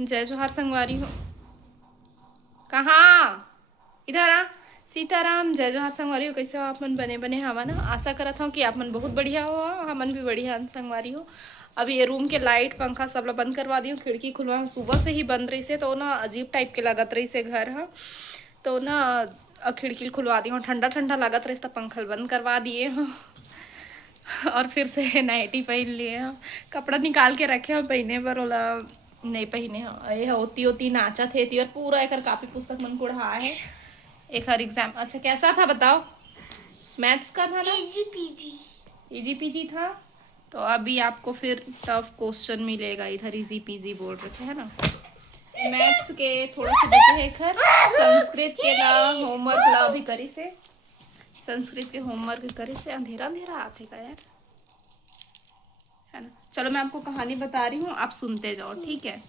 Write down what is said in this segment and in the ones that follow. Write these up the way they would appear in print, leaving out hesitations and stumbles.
जय जोहार संगवारी हो। कहाँ? इधर आ। सीताराम। जय जोहार संगवारी हो। कैसे हो आप मन? बने बने हवा ना। आशा करत हूँ कि आप मन बहुत बढ़िया हो, हमन भी बढ़िया संगवारी हो। अभी ये रूम के लाइट पंखा सब ला बंद करवा दी हूँ, खिड़की खुलवा सुबह से ही बंद रही से, तो ना अजीब टाइप के लागत रही से घर हा, तो ना खिड़की खुलवा दी हूँ। ठंडा ठंडा लागत रही तो पंखा बंद करवा दिए हूँ और फिर से नाइटी पहन लिए हैं। कपड़ा निकाल के रखे हैं पहने पर, ओला नहीं पहने हैं। ये होती होती नाचा थे और पूरा एक कापी पुस्तक मन को उड़ा है। एक हर एग्जाम अच्छा कैसा था बताओ? मैथ्स का था ना? इजी पीजी था। तो अभी आपको फिर टफ क्वेश्चन मिलेगा इधर, इजी पीजी बोल रखे है ना। मैथ्स के थोड़ा से बचे है खर। संस्कृत के ला होमवर्क ला भी करी से, संस्कृत के होमवर्क करे से। अंधेरा अंधेरा आते का यार, है ना। चलो मैं आपको कहानी बता रही हूँ, आप सुनते जाओ, ठीक है।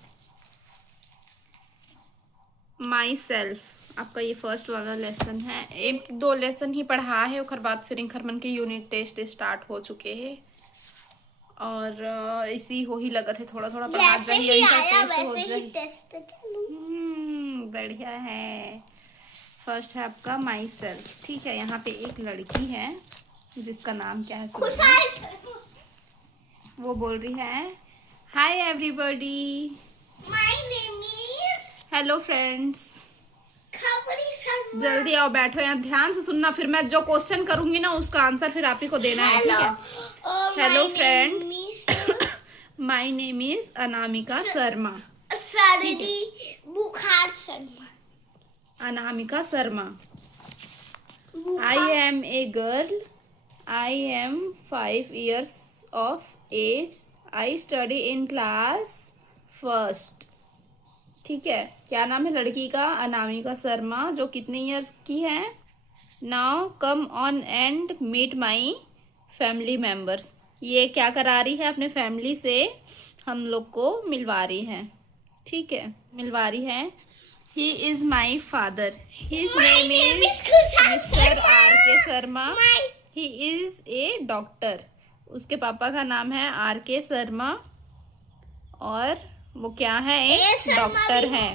माई सेल्फ आपका ये फर्स्ट वाला लेसन है। एक दो लेसन ही पढ़ा है, उसके बाद फिर इंखर मन के यूनिट टेस्ट स्टार्ट हो चुके हैं और इसी हो ही लगत है थोड़ा थोड़ा पढ़ा जाइए, बढ़िया है। फर्स्ट है आपका माई सेल्फ, ठीक है। यहाँ पे एक लड़की है जिसका नाम क्या है, वो बोल रही है hi everybody, my name is, hello friends. जल्दी आओ बैठो यहाँ, ध्यान से सुनना, फिर मैं जो क्वेश्चन करूंगी ना उसका आंसर फिर आप ही को देना है, ठीक है। Hello friends, my name is Anamika Sharma. बुखार Sharma. Anamika Sharma. I am a girl, I am 5 years of age, I study in class first, ठीक है। क्या नाम है लड़की का? अनामिका शर्मा, जो कितने ईयर्स की है? Now come on and meet my family members. ये क्या करा रही है? अपने फैमिली से हम लोग को मिलवा रही है, ठीक है, मिलवा रही है। He is my father, his name is mister R K Sharma, he is a doctor. उसके पापा का नाम है आर के शर्मा और वो क्या है? एक डॉक्टर है।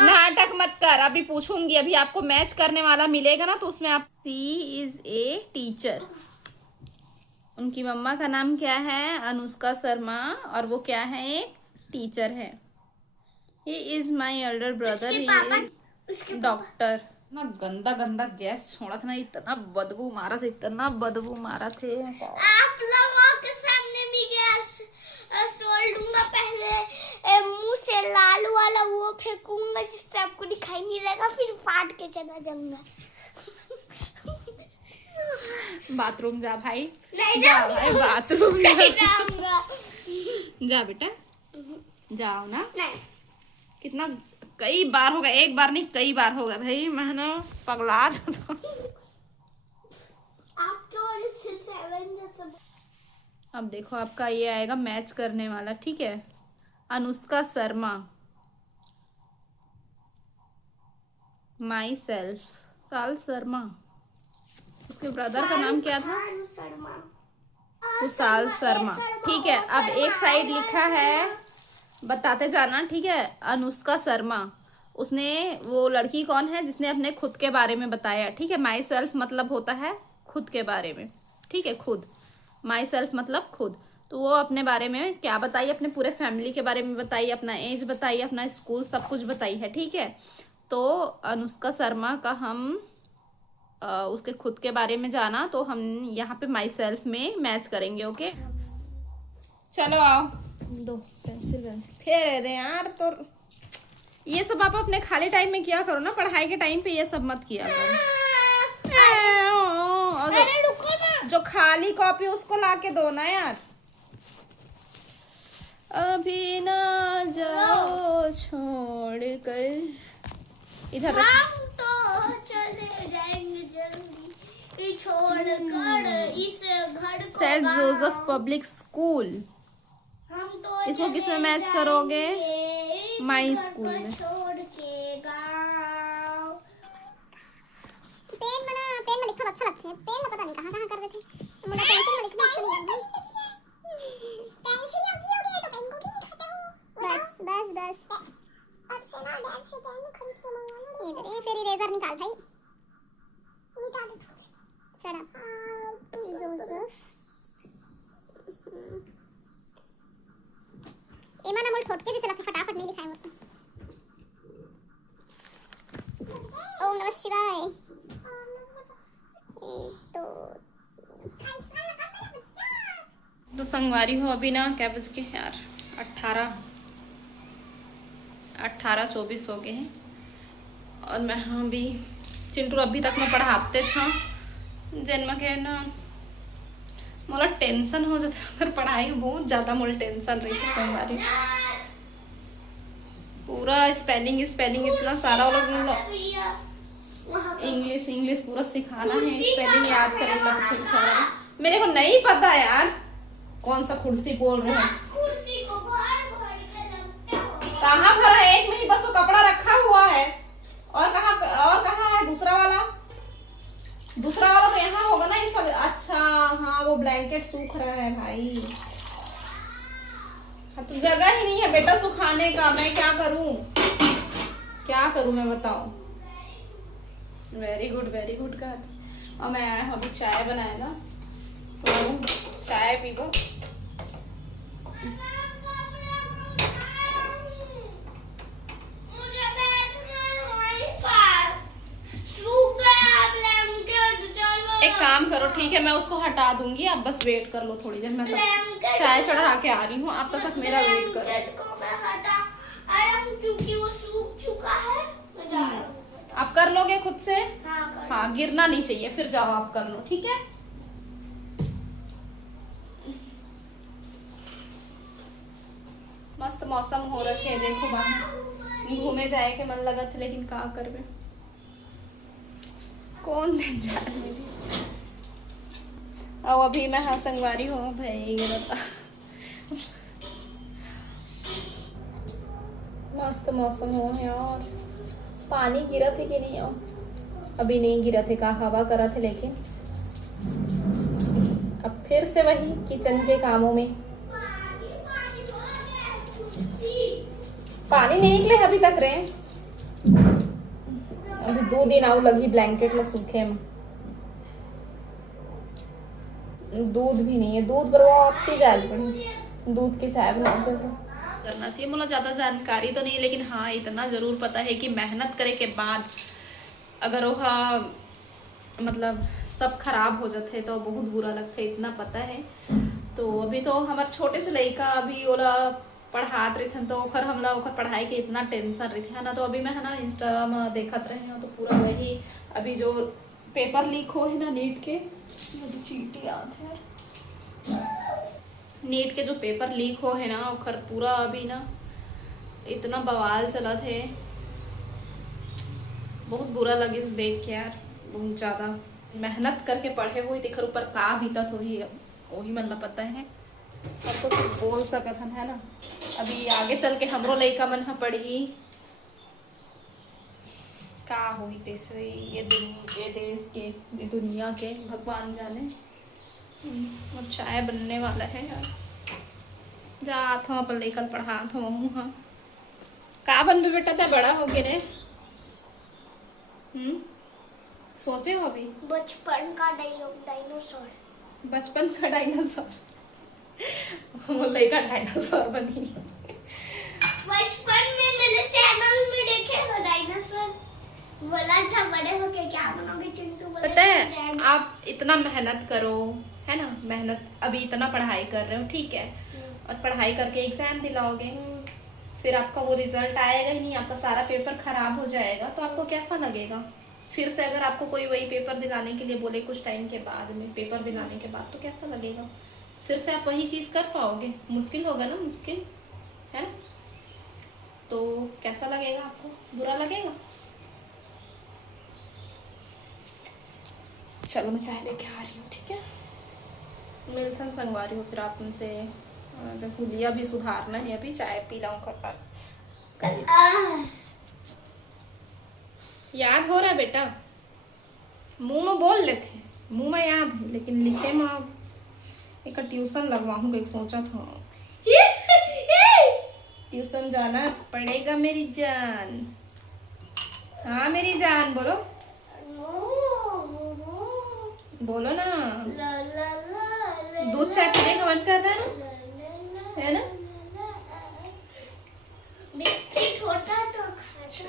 नाटक मत कर, अभी पूछूंगी, अभी आपको मैच करने वाला मिलेगा ना तो उसमें आप। सी इज ए टीचर। उनकी मम्मा का नाम क्या है? अनुष्का शर्मा, और वो क्या है? एक टीचर है। He is my elder brother, he is doctor. ना गंदा गंदा गैस छोड़ा था ना, इतना बदबू मारा था, इतना बदबू मारा थे। आप लोगों के सामने भी गैस छोड़ दूंगा, पहले मुंह से लाल वाला वो फेंकूंगा जिससे आपको दिखाई नहीं देगा, फिर फाट के चला जाऊंगा। बाथरूम जा भाई, नहीं जा भाई बाथरूम नहीं जाऊंगा। जा बेटा, जाओ ना। नहीं। कितना कई बार होगा, एक बार नहीं कई बार होगा भाई, मैं ना पगला जाता। आपके और इससे 7 जैसा। अब देखो आपका ये आएगा मैच करने वाला, ठीक है। अनुष्का शर्मा, माई सेल्फ, साल शर्मा। उसके ब्रदर का नाम क्या था? कुशाल शर्मा, ठीक है। अब एक साइड लिखा है, बताते जाना, ठीक है। अनुष्का शर्मा, उसने, वो लड़की कौन है जिसने अपने खुद के बारे में बताया, ठीक है। माई सेल्फ मतलब होता है खुद के बारे में, ठीक है, खुद। माई सेल्फ मतलब खुद, तो वो अपने बारे में क्या बताई? अपने पूरे फैमिली के बारे में बताई, अपना एज बताई, अपना स्कूल, सब कुछ बताई है, ठीक है। तो अनुष्का शर्मा का हम उसके खुद के बारे में जाना, तो हम यहाँ पे माई सेल्फ में मैच करेंगे, ओके। चलो आओ, दो पेंसिल फेर दे यार। तो ये सब आप अपने खाली टाइम में किया करो ना, पढ़ाई के टाइम पे ये सब मत किया करो। अरे रुको ना, जो खाली कॉपी उसको लाके दो ना यार। अभी ना जाओ छोड़ कर, इधर हम तो चले जाएंगे जल्दी छोड़ कर इस घर को। सेंट जोसेफ पब्लिक स्कूल, हम तो इसको किस में मैच करोगे? माई स्कूल में। छोड़ के गाँव। पेन में लिखना अच्छा लगता है, पेन में पता नहीं कहाँ कहाँ कर रहे थे। मुझे पेंसिल में लिखना अच्छा नहीं लगता। पेंसिल होगी तो पेन को क्यों नहीं खाते हो? बस बस बस ये फिर इरेजर निकाल भाई, मिटा दे सड़ा एमा ना मुल ठोट के जैसे लगता फटाफट नहीं दिखाए मुझसे। ओम नमः शिवाय। तो संगवारी हो अभी ना क्या बज के यार 18-24 हो गए हैं और मैं हाँ भी चिंटू अभी तक मैं पढ़ाते छा जन्म के ना मोला टेंशन हो जाता अगर पढ़ाई बहुत ज़्यादा मोला टेंशन रही थी संगवारी पूरा स्पेलिंग इतना सारा वाला इंग्लिश पूरा सिखाना है स्पेलिंग याद करने लगता सारा मेरे को नहीं पता यार कौन सा कुर्सी बोल रहे हैं कहाँ भरा है एक में ही बस तो कपड़ा रखा हुआ है और कहाँ है दूसरा वाला तो यहाँ होगा ना इस वाले अच्छा हाँ वो ब्लैंकेट सूख रहा है भाई हाँ तो जगह ही नहीं है बेटा सुखाने का मैं क्या करूं मैं बताओ वेरी गुड का और मैं आया हूँ अभी चाय बनाएगा तो चाय पीबो एक काम करो ठीक है मैं उसको हटा दूंगी आप बस वेट कर लो थोड़ी देर मैं चाय चढ़ा के आ रही हूँ आप तक मेरा वेट करो क्योंकि वो सूख चुका है आप कर लोगे खुद से हाँ गिरना नहीं चाहिए फिर जाओ आप कर लो ठीक है मस्त मौसम हो रखे है देखो बाहर घूमे जाए के मन लगा था लेकिन का करबे कौन जाने भी अब अभी मैं हाँ संगवारी हूँ भाई बता मस्त मौसम हो है और पानी गिरा थे कि नहीं हो अभी नहीं गिरा थे का हवा करा थे लेकिन अब फिर से वही किचन के कामों में पानी नहीं निकले अभी तक रे अभी 2 दिन आऊ लगी ब्लैंकेट ला सूखे में दूध भी नहीं है दूध बर्बाद जाए पड़ी दूध की चाय बनाते तो करना चाहिए मुझे ज़्यादा जानकारी तो नहीं लेकिन हाँ इतना ज़रूर पता है कि मेहनत करे के बाद अगर वह मतलब सब खराब हो जाते तो बहुत बुरा लगता है इतना पता है तो अभी तो हमारे छोटे से लड़का अभी ओला पढ़ात रहे थे तो ओखर हमला ओखर पढ़ाई के इतना टेंशन रही थी ना तो अभी मैं है ना इंस्टा में देखत रहे हैं तो पूरा वही अभी जो पेपर लीक हो है ना नीट के चीटी याद है नीट के जो पेपर लीक हो है ना ओखर पूरा अभी ना इतना बवाल चला थे बहुत बुरा लगे देख के यार बहुत ज़्यादा मेहनत करके पढ़े हुए तेखर ऊपर का बीतत हो ही वही मन ला पता है और तो कुछ बोल सकत हन है ना अभी आगे चल के हमरो लड़का मन हा पढ़ी का हुई तेसे ये देश के ये दुनिया के भगवान जाने और चाय बनने वाला है यार जात हूँ अपन लेकर पढ़ात हूँ हाँ का बनबे बेटा चाहे बड़ा हो गए रे सोचे हो अभी बचपन का डायनासोर वो लड़का डायनासोर बनी बचपन में मैंने चैनल में देखे हो डायनासोर बोला था बड़े होके क्या बनोगे चिंटू बोला पता है आप इतना मेहनत करो है ना मेहनत अभी इतना पढ़ाई कर रहे हो ठीक है और पढ़ाई करके एग्जाम दिलाओगे फिर आपका वो रिजल्ट आएगा ही नहीं आपका सारा पेपर खराब हो जाएगा तो आपको कैसा लगेगा फिर से अगर आपको कोई वही पेपर दिलाने के लिए बोले कुछ टाइम के बाद में पेपर दिलाने के बाद तो कैसा लगेगा फिर से आप वही चीज़ कर पाओगे मुश्किल होगा ना मुश्किल है ना तो कैसा लगेगा आपको बुरा लगेगा चलो मैं चाय लेके आ रही हूँ ठीक है मिलता संगवा रही हूँ फिर आप उनसे हुलिया भी सुधारना है अभी चाय पी लाऊं याद हो रहा है बेटा मुंह में बोल लेते मुंह में याद है लेकिन लिखे में एक ट्यूशन लगवाऊंगा एक सोचा था ट्यूशन जाना पड़ेगा मेरी जान हाँ मेरी जान, बोलो बोलो ना। दूध चाय पीने का मन कर रहा है ना, है ना? बिस्किट होता तो खाता।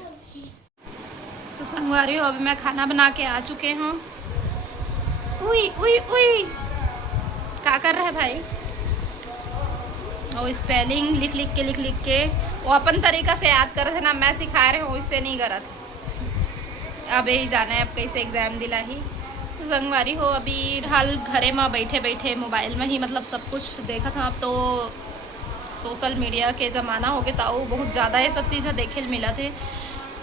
तो संगवारी हो, अभी मैं खाना बना के आ चुके हूँ। उई उई उई, क्या कर रहा है भाई? और स्पेलिंग लिख लिख के वो अपन तरीका से याद कर रहे थे ना, मैं सिखा रहे हूँ, इससे नहीं करत। अब यही जाना है, अब कैसे एग्ज़ाम दिला ही। तो संगवारी हो, अभी हाल घरे में बैठे बैठे मोबाइल में ही मतलब सब कुछ देखा था। अब तो सोशल मीडिया के ज़माना हो गया, तो बहुत ज़्यादा ये सब चीज़ें देखे मिला थे।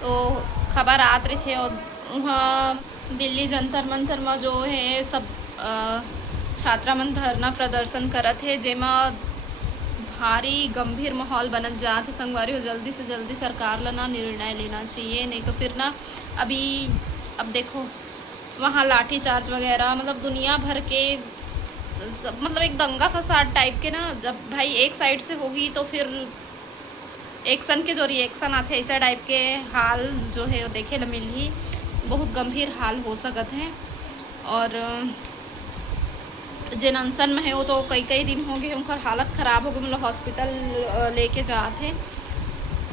तो खबर आत रही थे, और वहाँ दिल्ली जंतर मंतर में जो है सब छात्रा मन धरना प्रदर्शन करत है, जेमा भारी गंभीर माहौल बनत जात है। संगवारी हो, जल्दी से जल्दी सरकार ला ना निर्णय लेना चाहिए, नहीं तो फिर ना अभी अब देखो वहाँ लाठी चार्ज वगैरह, मतलब दुनिया भर के मतलब एक दंगा फसाद टाइप के ना, जब भाई एक साइड से होगी तो फिर एक्शन के जो रिएक्शन आते ऐसा टाइप के हाल जो है वो देखे ला मिल ही, बहुत गंभीर हाल हो सकत हैं। और जिन अनशन में है वो तो कई कई दिन हो गए, उनका हालत ख़राब हो गई, मतलब हॉस्पिटल लेके जाते हैं।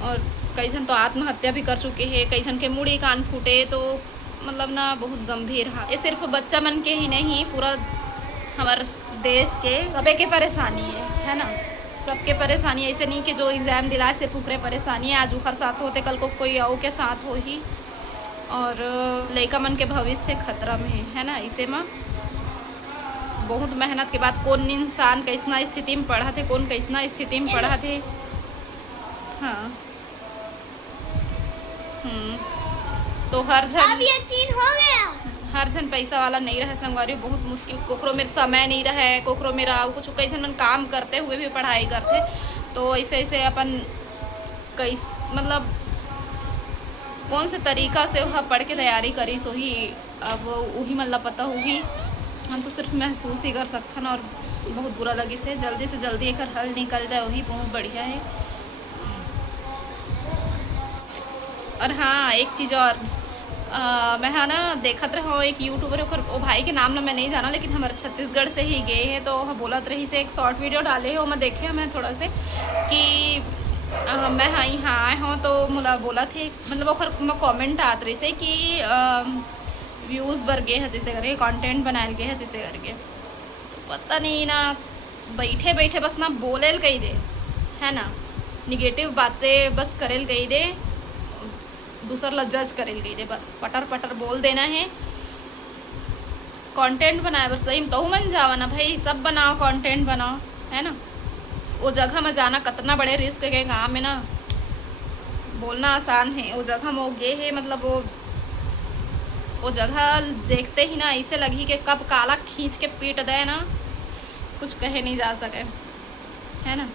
और कई जन तो आत्महत्या भी कर चुके हैं, कई जन के मुड़ी कान फूटे, तो मतलब ना बहुत गंभीर हाल। ये सिर्फ बच्चा मन के ही नहीं, पूरा हमारे देश के सबे के परेशानी है ना? सबके परेशानी, ऐसे नहीं कि जो एग्ज़ाम दिलाए सिर्फ ऊपरे परेशानी है, आज उखर साथ होते कल को कोई और के साथ हो ही। और लड़का मन के भविष्य खतरा में है ना? इसे में बहुत मेहनत के बाद कौन इंसान कैसना स्थिति में पढ़ा थे, कौन कैसना स्थिति में पढ़ा थे। हाँ तो हर जन अब ये चीज हो गया। हर जन पैसा वाला नहीं रहे संगवारी, बहुत मुश्किल। कोकरो में समय नहीं रहे, कोकरो में रहा कुछ, कई जन मन काम करते हुए भी पढ़ाई करते, तो ऐसे ऐसे अपन कई मतलब कौन से तरीका से वह पढ़ के तैयारी करी सो ही अब वही मतलब पता होगी। हम तो सिर्फ महसूस ही कर सकते ना, और बहुत बुरा लगे से जल्दी एक हल निकल जाए वही बहुत बढ़िया है। और हाँ एक चीज़ और, मैं हाँ ना देखत रहा एक यूट्यूबर, वो भाई के नाम ना मैं नहीं जाना, लेकिन हमारे छत्तीसगढ़ से ही गए हैं, तो वह बोलत रही से एक शॉर्ट वीडियो डाले हो, मैं देखे मैं थोड़ा से कि मैं हाँ यहाँ आए हूँ, तो मुला बोला थे मतलब वो कमेंट आत रही से कि व्यूज़ बढ़ गए हैं जैसे करके, कंटेंट बनाए गए हैं जैसे करके। तो पता नहीं ना, बैठे बैठे बस ना बोलेल गई दे है ना, निगेटिव बातें बस करेल गई दे, दूसर ला जज करेल गई दे, बस पटर पटर बोल देना है। कंटेंट बनाए बस सही तो मन जावा ना भाई, सब बनाओ कंटेंट बनाओ है ना। वो जगह में जाना कितना बड़े रिस्क के गाँव में ना, बोलना आसान है, वो जगह में वो गे है, मतलब वो जगह देखते ही ना ऐसे लगी कि कब काला खींच के पीट दे ना, कुछ कहे नहीं जा सके है ना।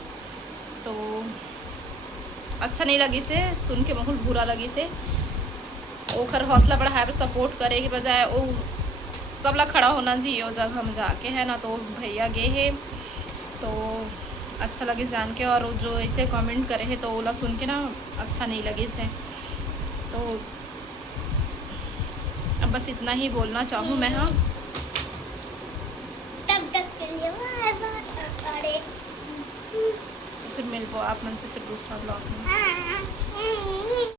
तो अच्छा नहीं लगी से सुन के, बहुत बुरा लगी से। ओखर हौसला बढ़ाए पर सपोर्ट करे के बजाय वो सब ला खड़ा होना चाहिए वो जगह में जाके है ना। तो भैया गए है तो अच्छा लगे जान के, और जो ऐसे कमेंट करे है तो ओला सुन के ना अच्छा नहीं लगे से। तो अब बस इतना ही बोलना चाहूँ मैं। हाँ तब तक के लिए बाय बाय। फिर मिल पाओ आप मन से फिर दूसरा ब्लॉग में।